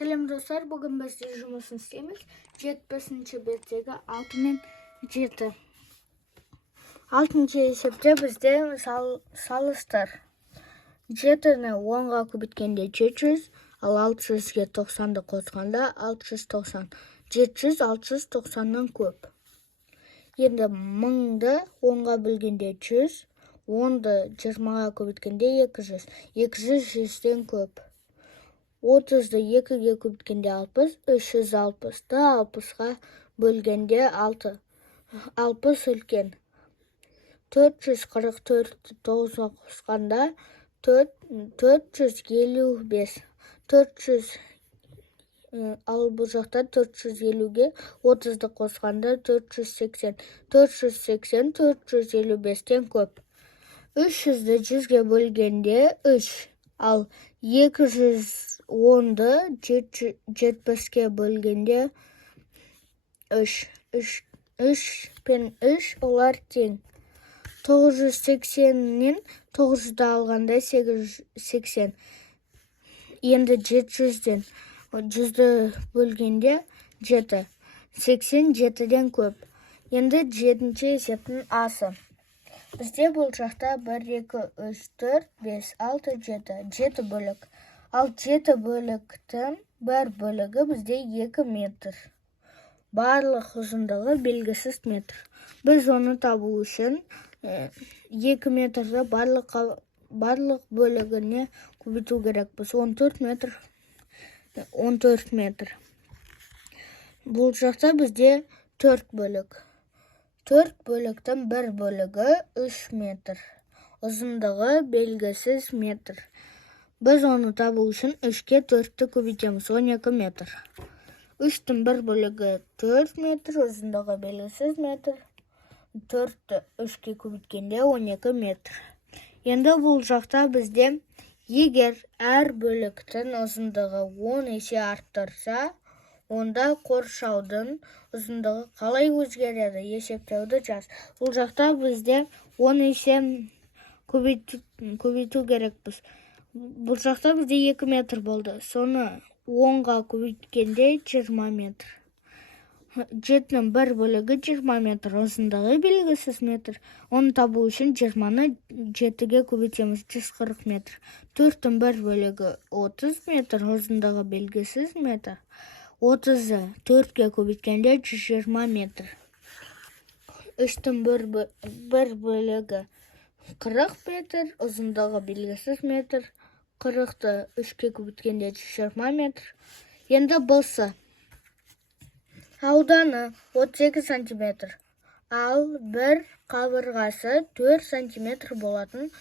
Selam dostlar, bugün biz жұмысын істейміз. 75-ші беттегі 6 мен 7. 6-ші есепте бізде салыстыр. 7-ні 10-ға көбейткенде 700, ал 600-ге 90-ды қосқанда 690. 700 690-нан көп. Енді 1000-ды 10-ға бөлгенде 100, 10-ды 20-ға көбейткенде 200. 200 100-ден көп. 30-ды 2-ге көбейткенде 60, 360-ды 60-ға бөлгенде 6. 60 үлкен. 444-ті 9-ға қосқанда 455. 400 ал бұл жақта 450-ге 30-ды қосқанда 480. 480 455-тен көп. 300-ді 100-ге бөлгенде 3, ал 210-ды 70-ге бөлгенде 3. 3 пен 3 олар тең. 980-нен 900-ды алғанда 880. Енді 700-ден 100-ді бөлгенде 7. 80 7-ден көп. Енді 7-ші есептің асы. Бізде бұл жақта 1, 2, 3, 4, 5, 6, 7. 7 бөлік. Ал 7 бөліктің бір бөлігі бізде 2 метр. Барлық ұзындығы белгісіз метр. Біз оны табу үшін 2 метрді барлық бөлігіне көбейту керекпіз. 14 метр. 14 метр. Бұл жақта бізде 4 бөлік. 4 бөліктің бір бөлігі 3 метр. Ұзындығы белгісіз метр. Біз оны табу үшін 3-ке 4-ті көбейтеміз. 12 метр. 3-тің бір бөлігі 4 метр. Ұзындығы белгісіз метр. 4-ті 3-ке көбейткенде 12 метр. Енді бұл жақта бізде егер әр бөліктің ұзындығы 10 есе арттырса, онда қоршаудың ұзындығы қалай өзгереді? Есептеуді жаз. Бұл жақта бізде 10 есе көбейту керекпіз. Бұл жақта бізде 2 метр болды. Соны 10-ға көбейткенде 20 метр. 7-нің бір бөлігі 20 метр. Ұзындығы белгісіз метр. Оны табу үшін 20-ны 7-ге көбейтеміз. 140 метр. 4-тің бір бөлігі 30 метр. Ұзындығы белгісіз метр. 30-ы 4-ге көбейткенде 120 метр. 3-тің бір бөлігі 40 метр. Ұзындығы белгісіз метр. 40-ты 3-ке көбейткенде 120 метр. Енді бұлсы. Ауданы 38 сантиметр. Ал бір қабырғасы 4 сантиметр болатын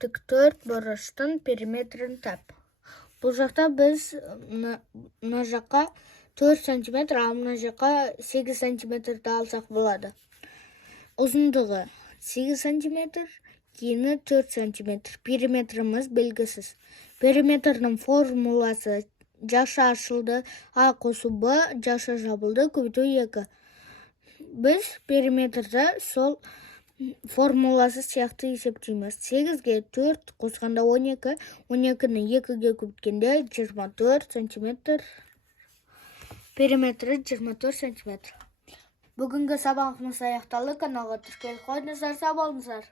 тіктөрт бұрыштың периметрін тап. Бұл жақта біз мына жаққа 4 сантиметр, ал мына жаққа 8 сантиметрді алсақ болады. Ұзындығы 8 сантиметр, ені 4 сантиметр. Периметріміз белгісіз. Периметрдің формуласы жақша ашылды, А қосу Б, жақша жабылды, көбейту 2. Біз периметрді сол формуласы сияқты есептейміз. 8-ге 4 қосқанда 12, 12-ні 2-ге көбейткенде 24 сантиметр. Периметрі 24 сантиметр. Бүгінгі сабағымыз аяқталды. Каналға тіркеліп қойыңыздар, сау болыңыздар.